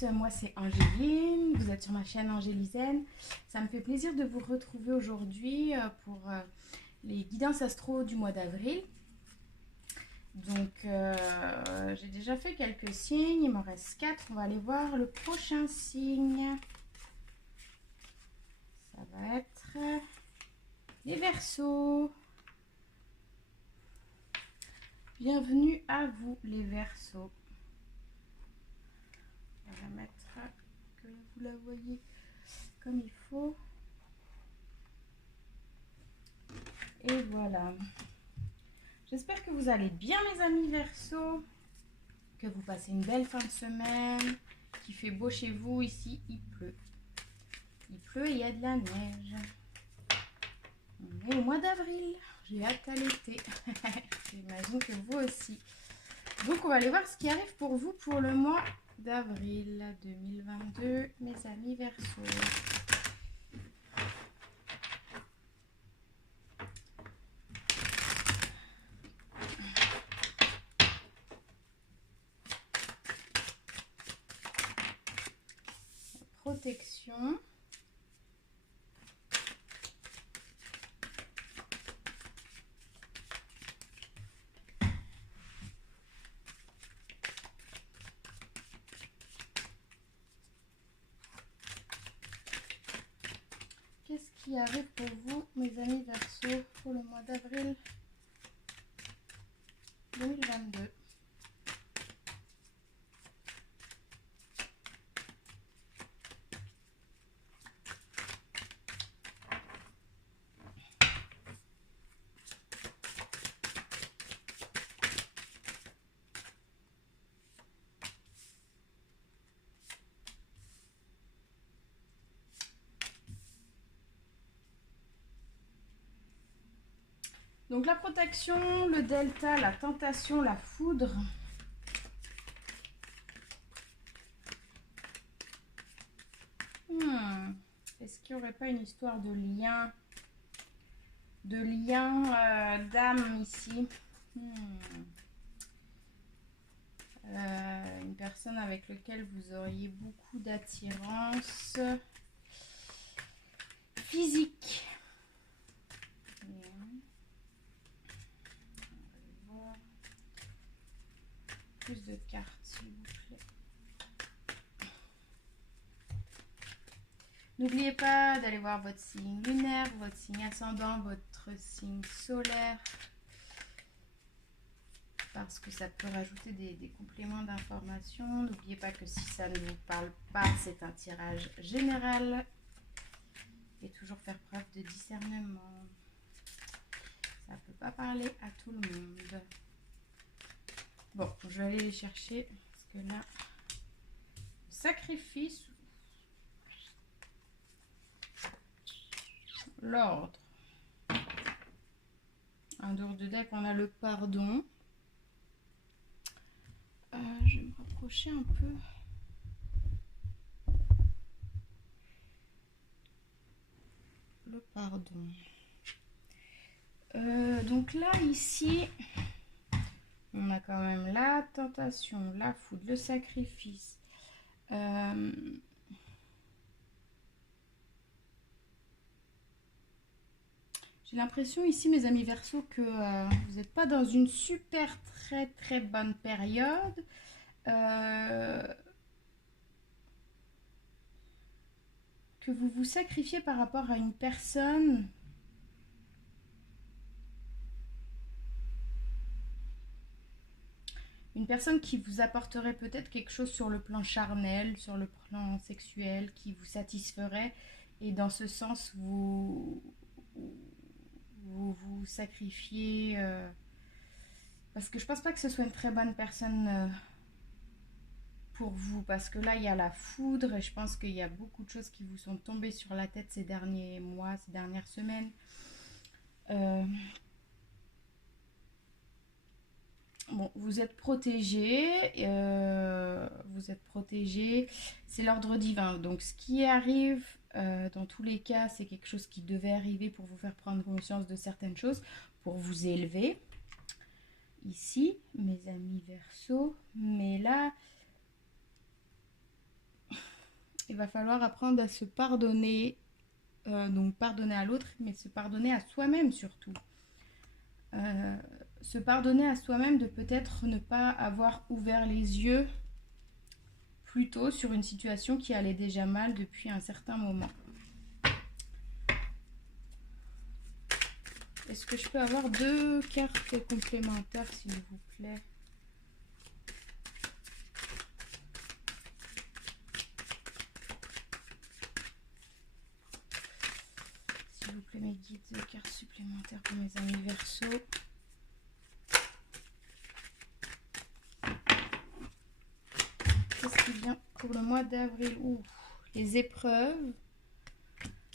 tous, moi c'est Angéline, vous êtes sur ma chaîne Angélizen. Ça me fait plaisir de vous retrouver aujourd'hui pour les guidances astro du mois d'avril. Donc j'ai déjà fait quelques signes, il m'en reste 4, on va aller voir le prochain signe. Ça va être les Verseaux. Bienvenue à vous les Verseaux. On va la mettre que vous la voyez comme il faut. Et voilà. J'espère que vous allez bien mes amis Verseaux, que vous passez une belle fin de semaine, qu'il fait beau chez vous. Ici il pleut. Il pleut et il y a de la neige. On est au mois d'avril. J'ai hâte à l'été. J'imagine que vous aussi. Donc on va aller voir ce qui arrive pour vous pour le mois d'avril 2022, mes amis Verseaux. Protection. Qu'est-ce qui arrive pour vous, mes amis Verseaux, pour le mois d'avril 2022? Donc la protection, le delta, la tentation, la foudre. Est-ce qu'il n'y aurait pas une histoire de lien, d'âme ici? Une personne avec laquelle vous auriez beaucoup d'attirance physique. Plus de cartes s'il vous plaît. N'oubliez pas d'aller voir votre signe lunaire, votre signe ascendant, votre signe solaire, parce que ça peut rajouter des compléments d'information. N'oubliez pas que si ça ne vous parle pas, c'est un tirage général. Et toujours faire preuve de discernement. Ça ne peut pas parler à tout le monde. Bon, je vais aller les chercher parce que là, sacrifice, l'ordre. Un dehors de deck, on a le pardon. Je vais me rapprocher un peu. Le pardon. Donc là, ici, on a quand même la tentation, la foudre, le sacrifice. J'ai l'impression ici, mes amis Verseaux, que vous n'êtes pas dans une super très bonne période. Que vous vous sacrifiez par rapport à une personne. Une personne qui vous apporterait peut-être quelque chose sur le plan charnel, sur le plan sexuel, qui vous satisferait. Et dans ce sens, vous sacrifiez. Parce que je pense pas que ce soit une très bonne personne pour vous. Parce que là, il y a la foudre. Et je pense qu'il y a beaucoup de choses qui vous sont tombées sur la tête ces derniers mois, ces dernières semaines. Bon, vous êtes protégé, c'est l'ordre divin. Donc, ce qui arrive, dans tous les cas, c'est quelque chose qui devait arriver pour vous faire prendre conscience de certaines choses, pour vous élever. Ici, mes amis Verseaux, mais là, il va falloir apprendre à se pardonner, donc pardonner à l'autre, mais se pardonner à soi-même surtout. Se pardonner à soi-même de peut-être ne pas avoir ouvert les yeux plus tôt sur une situation qui allait déjà mal depuis un certain moment. Est-ce que je peux avoir 2 cartes complémentaires, s'il vous plaît? S'il vous plaît, mes guides, 2 cartes supplémentaires pour mes amis Verseau. Qu'est-ce qui vient pour le mois d'avril? Les épreuves.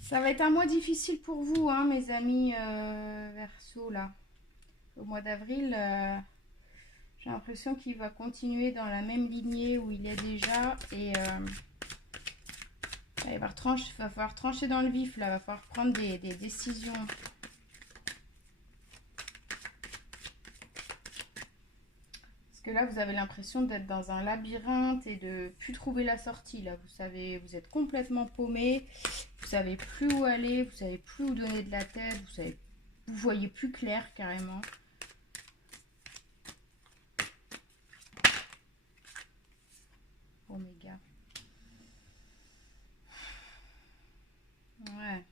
Ça va être un mois difficile pour vous, hein, mes amis Verseau, là. Au mois d'avril, j'ai l'impression qu'il va continuer dans la même lignée où il est déjà. Et il va falloir trancher dans le vif, là. Il va falloir prendre des décisions. Parce que là, vous avez l'impression d'être dans un labyrinthe et de plus trouver la sortie. Là, vous êtes complètement paumé. Vous savez plus où aller, vous savez plus où donner de la tête, vous voyez plus clair carrément. Oméga. Ouais.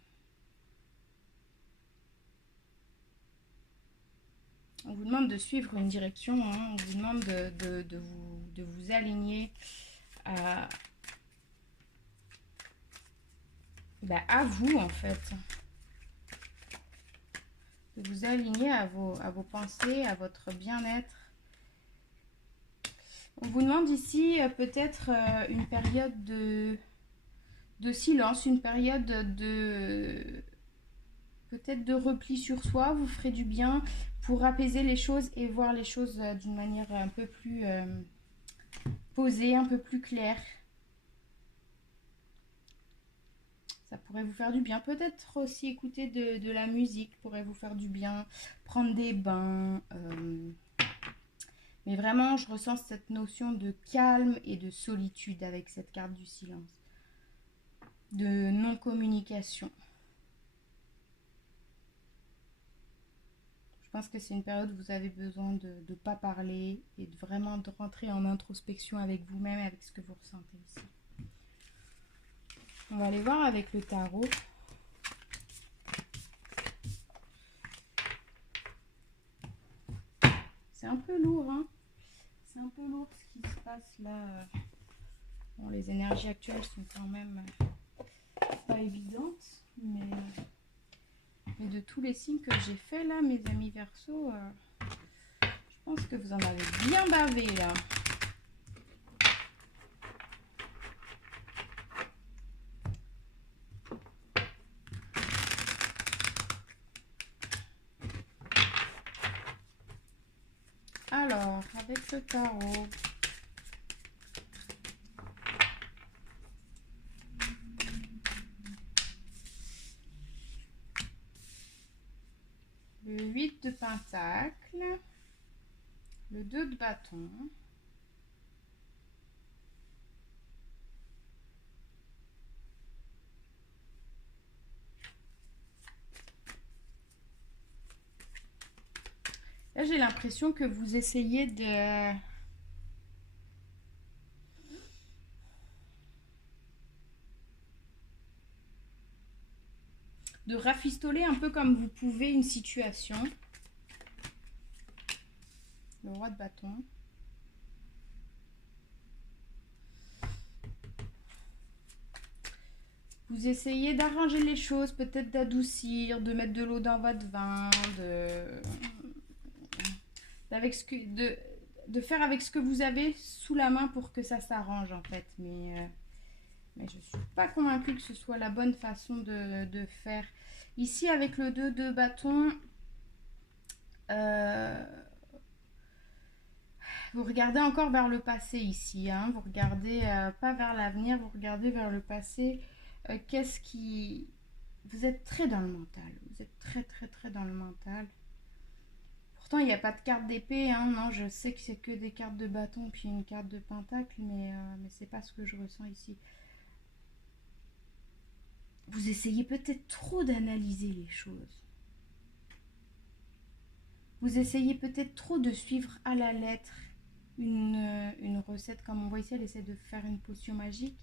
On vous demande de suivre une direction, hein. On vous demande de vous aligner à vous en fait. De vous aligner à vos pensées, à votre bien-être. On vous demande ici peut-être une période de silence, une période peut-être de repli sur soi. Vous ferez du bien pour apaiser les choses et voir les choses d'une manière un peu plus posée, un peu plus claire. Ça pourrait vous faire du bien. Peut-être aussi écouter de la musique pourrait vous faire du bien. Prendre des bains. Mais vraiment, je ressens cette notion de calme et de solitude avec cette carte du silence. De non-communication. Je pense que c'est une période où vous avez besoin de ne pas parler et de vraiment de rentrer en introspection avec vous-même et avec ce que vous ressentez ici. On va aller voir avec le tarot. C'est un peu lourd, hein. C'est un peu lourd ce qui se passe là. Bon, les énergies actuelles sont quand même pas évidentes, mais de tous les signes que j'ai fait là, mes amis Verseau, je pense que vous en avez bien bavé là. Alors, avec ce tarot, le 8 de Pentacle, le 2 de bâton, là j'ai l'impression que vous essayez de rafistoler un peu comme vous pouvez une situation. Le roi de bâton. Vous essayez d'arranger les choses, peut-être d'adoucir, de mettre de l'eau dans votre vin, de faire avec ce que vous avez sous la main pour que ça s'arrange en fait. Mais je ne suis pas convaincue que ce soit la bonne façon de faire. Ici, avec le 2 de bâton, vous regardez encore vers le passé ici. Hein. Vous regardez pas vers l'avenir, vous regardez vers le passé. Qu'est-ce qui... Vous êtes très dans le mental. Vous êtes très, très, très dans le mental. Pourtant, il n'y a pas de carte d'épée. Hein. Non, je sais que c'est que des cartes de bâton puis une carte de pentacle, mais c'est pas ce que je ressens ici. vous essayez peut-être trop d'analyser les choses. Vous essayez peut-être trop de suivre à la lettre une recette. Comme on voit ici, elle essaie de faire une potion magique.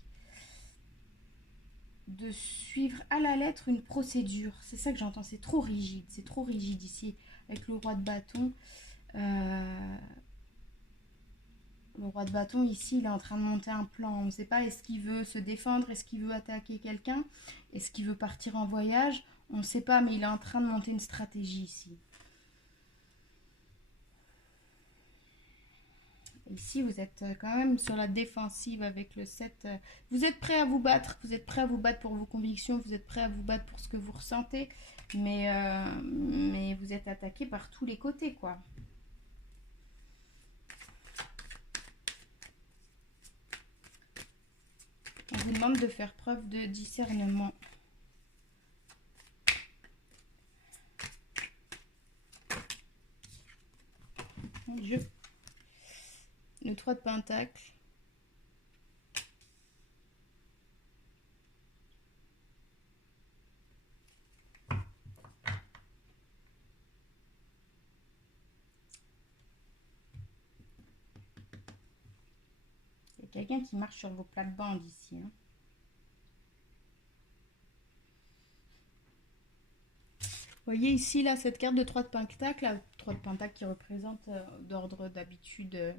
De suivre à la lettre une procédure. C'est ça que j'entends. C'est trop rigide. C'est trop rigide ici avec le roi de bâton. Le roi de bâton, ici, il est en train de monter un plan. On ne sait pas, est-ce qu'il veut se défendre? Est-ce qu'il veut attaquer quelqu'un? Est-ce qu'il veut partir en voyage? On ne sait pas, mais il est en train de monter une stratégie ici. Ici, vous êtes quand même sur la défensive avec le 7. Vous êtes prêt à vous battre. Vous êtes prêt à vous battre pour vos convictions. Vous êtes prêt à vous battre pour ce que vous ressentez. Mais vous êtes attaqué par tous les côtés, quoi. On vous demande de faire preuve de discernement. Mon Dieu. Le 3 de Pentacle. Il y a quelqu'un qui marche sur vos plates-bandes ici. Hein. Vous voyez ici, là, cette carte de 3 de Pentacle, la 3 de Pentacle qui représente d'ordre d'habitude,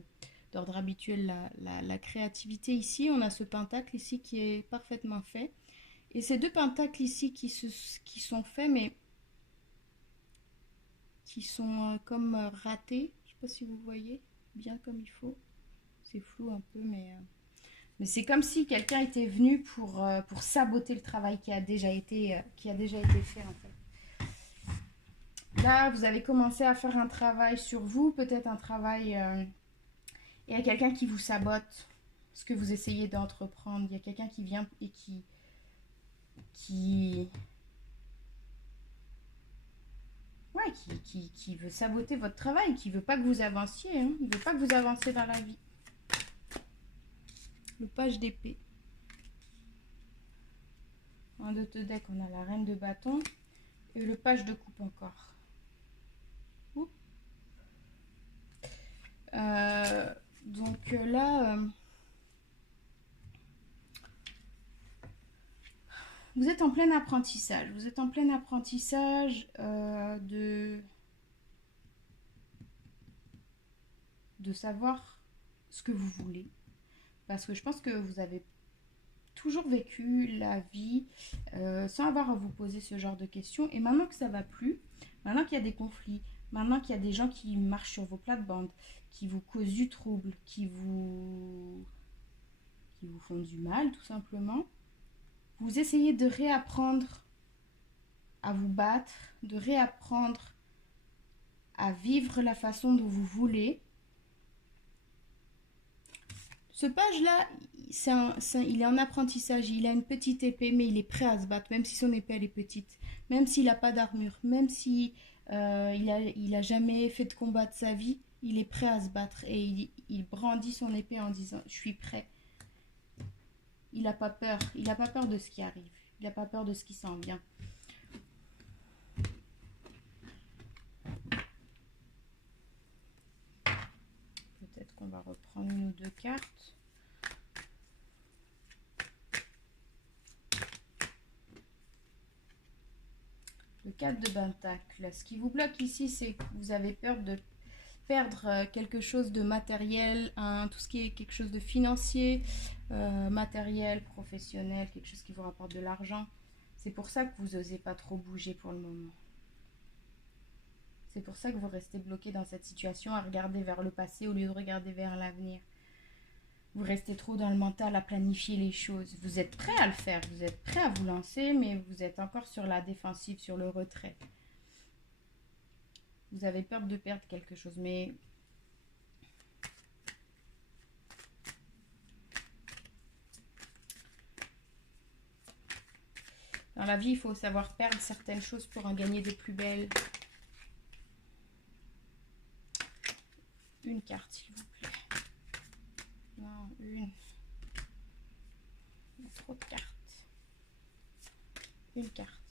d'ordre habituel, la créativité. Ici, on a ce pentacle ici qui est parfaitement fait. Et ces deux pentacles ici qui sont faits, mais qui sont comme ratés. Je ne sais pas si vous voyez bien comme il faut. C'est flou un peu, mais c'est comme si quelqu'un était venu pour saboter le travail qui a déjà été fait, en fait. Là, vous avez commencé à faire un travail sur vous, peut-être un travail... il y a quelqu'un qui vous sabote ce que vous essayez d'entreprendre. Il y a quelqu'un qui vient et qui veut saboter votre travail, qui veut pas que vous avanciez. Hein. Il veut pas que vous avanciez dans la vie. Le page d'épée. En deux de deck, on a la reine de bâton. Et le page de coupe encore. Donc là, vous êtes en plein apprentissage. Vous êtes en plein apprentissage de savoir ce que vous voulez. Parce que je pense que vous avez toujours vécu la vie sans avoir à vous poser ce genre de questions. Et maintenant que ça va plus, maintenant qu'il y a des conflits, maintenant qu'il y a des gens qui marchent sur vos plates-bandes, qui vous causent du trouble, qui vous font du mal tout simplement, vous essayez de réapprendre à vous battre, de réapprendre à vivre la façon dont vous voulez. Ce page-là, il est en apprentissage, il a une petite épée, mais il est prêt à se battre, même si son épée elle est petite, même s'il n'a pas d'armure, même si il a jamais fait de combat de sa vie, il est prêt à se battre et il brandit son épée en disant « je suis prêt ». Il n'a pas peur de ce qui arrive, il n'a pas peur de ce qui s'en vient. Peut-être qu'on va reprendre une ou deux cartes. Le 4 de Pentacle. Ce qui vous bloque ici, c'est que vous avez peur de perdre quelque chose de matériel, tout ce qui est quelque chose de financier, matériel, professionnel, quelque chose qui vous rapporte de l'argent. C'est pour ça que vous n'osez pas trop bouger pour le moment. C'est pour ça que vous restez bloqué dans cette situation à regarder vers le passé au lieu de regarder vers l'avenir. Vous restez trop dans le mental à planifier les choses. Vous êtes prêt à le faire, vous êtes prêt à vous lancer, mais vous êtes encore sur la défensive, sur le retrait. Vous avez peur de perdre quelque chose, mais dans la vie, il faut savoir perdre certaines choses pour en gagner de plus belles. Une carte, s'il vous plaît. Non, une. Il y a trop de cartes. Une carte.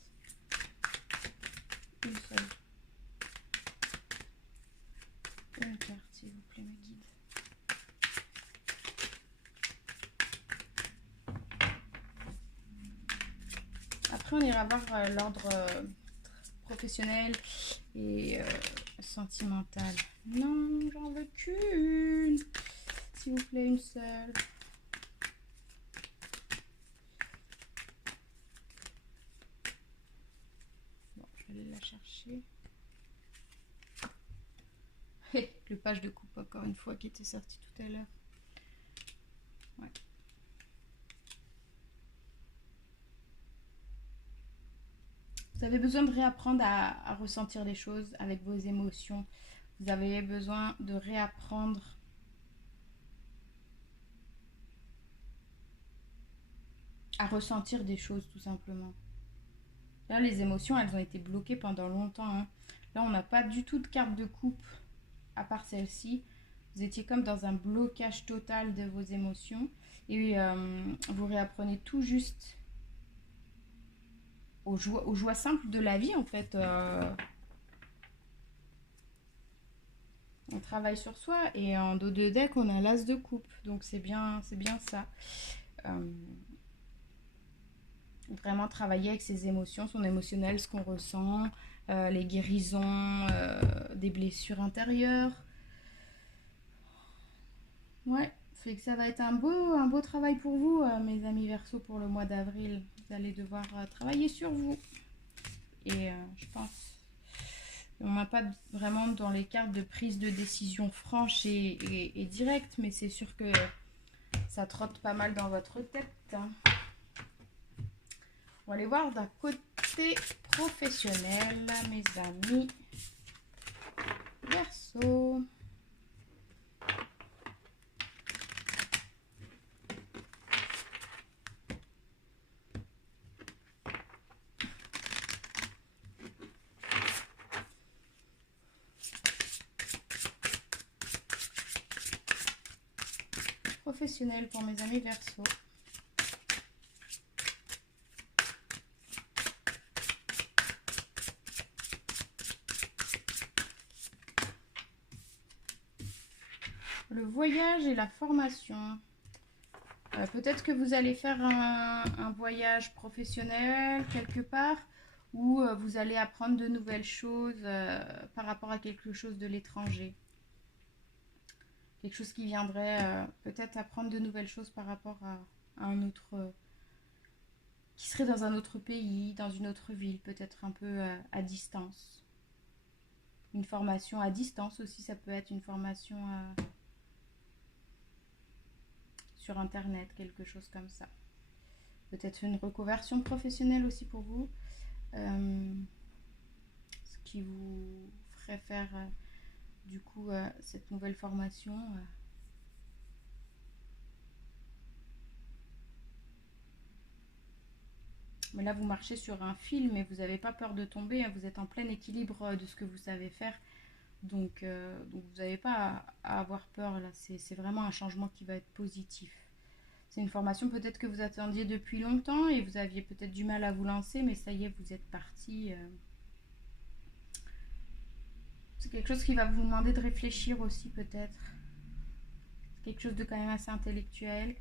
Une seule. Une carte, s'il vous plaît, me guide. Après, on ira voir l'ordre professionnel et sentimental. Non, j'en veux qu'une. S'il vous plaît, une seule. Bon, je vais aller la chercher. Le page de coupe, encore une fois, qui était sorti tout à l'heure. Ouais. Vous avez besoin de réapprendre à ressentir les choses avec vos émotions. Vous avez besoin de réapprendre à ressentir des choses, tout simplement. Là, les émotions, elles ont été bloquées pendant longtemps. Hein. Là, on n'a pas du tout de carte de coupe, à part celle-ci. Vous étiez comme dans un blocage total de vos émotions. Et vous réapprenez tout juste aux joies simples de la vie, en fait. On travaille sur soi. Et en dos de deck, on a l'as de coupe. Donc, c'est bien ça. Vraiment travailler avec ses émotions, son émotionnel, ce qu'on ressent, les guérisons des blessures intérieures. Ouais, fait que ça va être un beau travail pour vous, mes amis Verseau, pour le mois d'avril. Vous allez devoir travailler sur vous. Et je pense, on n'a pas vraiment dans les cartes de prise de décision franche et directe, mais c'est sûr que ça trotte pas mal dans votre tête. Hein. On va aller voir d'un côté professionnel, mes amis Verseau. Professionnel pour mes amis Verseau. Le voyage et la formation. Peut-être que vous allez faire un voyage professionnel quelque part où vous allez apprendre de nouvelles choses par rapport à quelque chose de l'étranger. Quelque chose qui viendrait peut-être apprendre de nouvelles choses par rapport à un autre... qui serait dans un autre pays, dans une autre ville, peut-être un peu à distance. Une formation à distance aussi, ça peut être une formation... sur internet, quelque chose comme ça. Peut-être une reconversion professionnelle aussi pour vous. Ce qui vous ferait faire du coup cette nouvelle formation. Mais là, vous marchez sur un fil, mais vous n'avez pas peur de tomber. Hein, vous êtes en plein équilibre de ce que vous savez faire. Donc vous n'avez pas à avoir peur. Là, c'est vraiment un changement qui va être positif. C'est une formation peut-être que vous attendiez depuis longtemps et vous aviez peut-être du mal à vous lancer, mais ça y est, vous êtes parti. C'est quelque chose qui va vous demander de réfléchir aussi peut-être. C'est quelque chose de quand même assez intellectuel.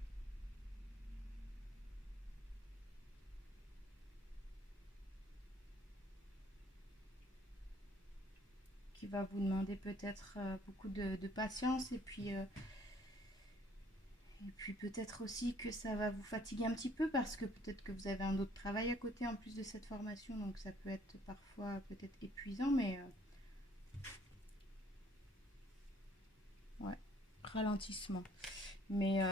Qui va vous demander peut-être beaucoup de patience et puis peut-être aussi que ça va vous fatiguer un petit peu parce que peut-être que vous avez un autre travail à côté en plus de cette formation, donc ça peut être parfois peut-être épuisant, mais ouais, ralentissement. Mais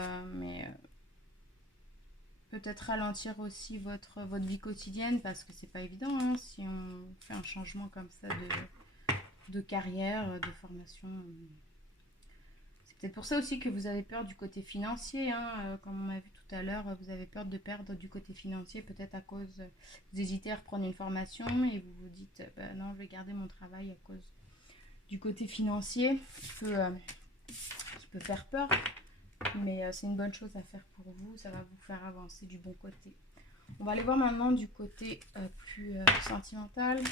peut-être ralentir aussi votre vie quotidienne parce que c'est pas évident hein, si on fait un changement comme ça de carrière, de formation. C'est peut-être pour ça aussi que vous avez peur du côté financier, hein, comme on a vu tout à l'heure, vous avez peur de perdre du côté financier, peut-être à cause, vous hésitez à reprendre une formation et vous vous dites, bah non, je vais garder mon travail à cause du côté financier qui peut faire peur, mais c'est une bonne chose à faire pour vous, ça va vous faire avancer du bon côté. On va aller voir maintenant du côté plus sentimental.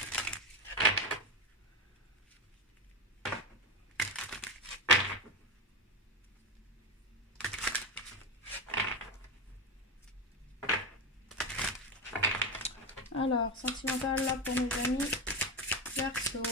Alors, sentimental là pour mes amis Verseau.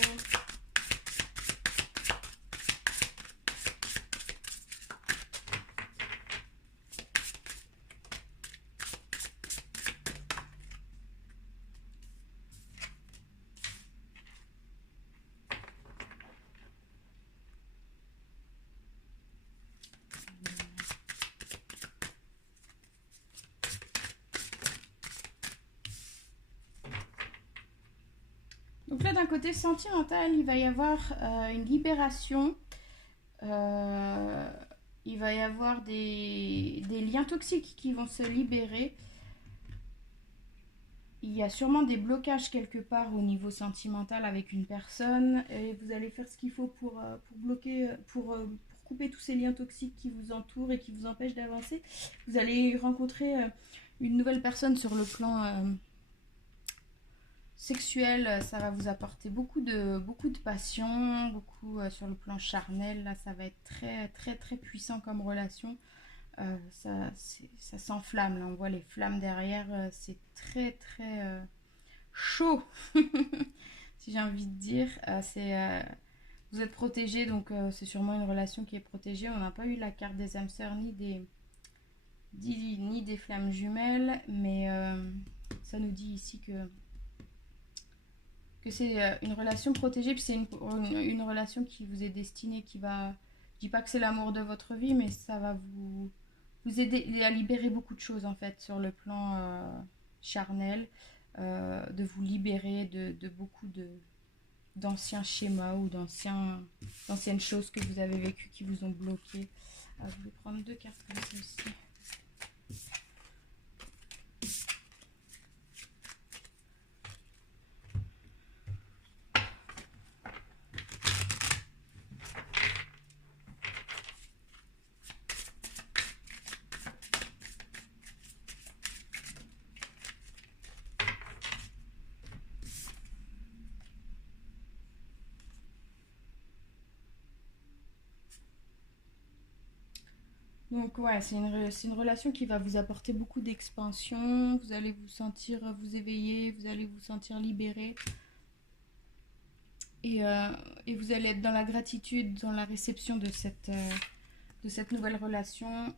Donc là, d'un côté sentimental, il va y avoir une libération. Il va y avoir des liens toxiques qui vont se libérer. Il y a sûrement des blocages quelque part au niveau sentimental avec une personne. Et vous allez faire ce qu'il faut pour bloquer, pour couper tous ces liens toxiques qui vous entourent et qui vous empêchent d'avancer. Vous allez rencontrer une nouvelle personne sur le plan sexuel, ça va vous apporter beaucoup de passion, beaucoup sur le plan charnel. Là, ça va être très très très puissant comme relation. Ça s'enflamme. Là, on voit les flammes derrière. C'est très très chaud, si j'ai envie de dire. Vous êtes protégé, donc c'est sûrement une relation qui est protégée. On n'a pas eu la carte des âmes sœurs ni des flammes jumelles, mais ça nous dit ici que c'est une relation protégée, puis c'est une relation qui vous est destinée, qui va... Je dis pas que c'est l'amour de votre vie, mais ça va vous aider à libérer beaucoup de choses, en fait, sur le plan charnel, de vous libérer de beaucoup d'anciens schémas ou d'anciennes choses que vous avez vécues qui vous ont bloqué. Je vais prendre 2 cartes comme ça aussi. Donc ouais, c'est une relation qui va vous apporter beaucoup d'expansion. Vous allez vous sentir vous éveiller, vous allez vous sentir libéré. Et vous allez être dans la gratitude, dans la réception de cette nouvelle relation.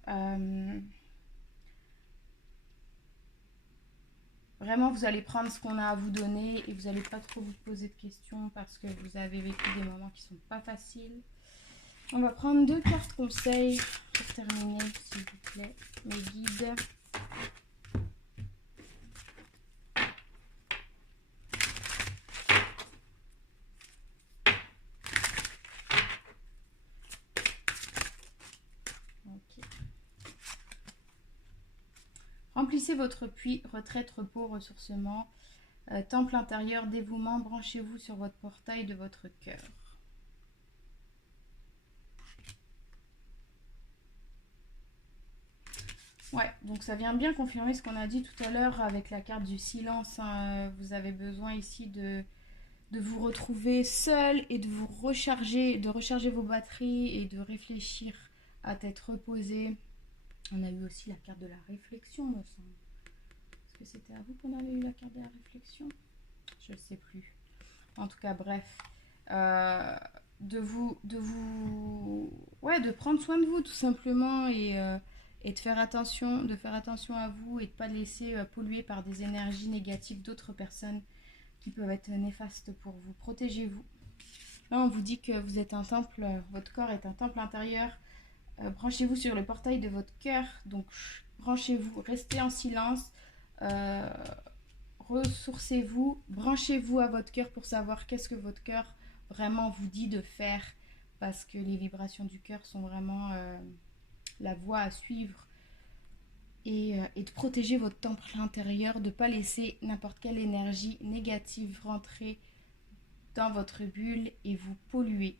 Vraiment, vous allez prendre ce qu'on a à vous donner et vous n'allez pas trop vous poser de questions parce que vous avez vécu des moments qui ne sont pas faciles. On va prendre 2 cartes conseils pour terminer, s'il vous plaît, mes guides. Ok. Remplissez votre puits, retraite, repos, ressourcement, temple intérieur, dévouement, branchez-vous sur votre portail de votre cœur. Ouais, donc ça vient bien confirmer ce qu'on a dit tout à l'heure avec la carte du silence. Hein. Vous avez besoin ici de vous retrouver seul et de vous recharger, de recharger vos batteries et de réfléchir à tête reposée. On a eu aussi la carte de la réflexion, me semble. Est-ce que c'était à vous qu'on avait eu la carte de la réflexion? Je ne sais plus. En tout cas, bref. De prendre soin de vous tout simplement et de faire attention à vous et de ne pas laisser polluer par des énergies négatives d'autres personnes qui peuvent être néfastes pour vous. Protégez-vous. Là, on vous dit que vous êtes un temple, votre corps est un temple intérieur. Branchez-vous sur le portail de votre cœur. Donc, branchez-vous, restez en silence. Ressourcez-vous, branchez-vous à votre cœur pour savoir qu'est-ce que votre cœur vraiment vous dit de faire, parce que les vibrations du cœur sont vraiment la voie à suivre, et de protéger votre temple intérieur, de ne pas laisser n'importe quelle énergie négative rentrer dans votre bulle et vous polluer.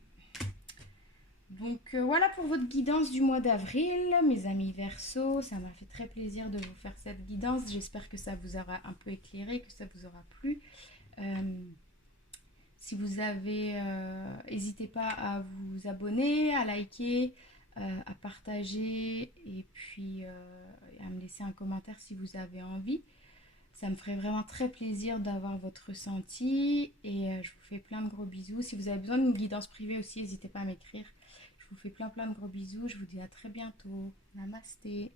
Donc voilà pour votre guidance du mois d'avril, mes amis Verseau. Ça m'a fait très plaisir de vous faire cette guidance. J'espère que ça vous aura un peu éclairé, que ça vous aura plu. Si vous avez, n'hésitez pas à vous abonner, à liker, à partager et puis à me laisser un commentaire si vous avez envie. Ça me ferait vraiment très plaisir d'avoir votre ressenti et je vous fais plein de gros bisous. Si vous avez besoin d'une guidance privée aussi, n'hésitez pas à m'écrire. Je vous fais plein de gros bisous. Je vous dis à très bientôt. Namasté.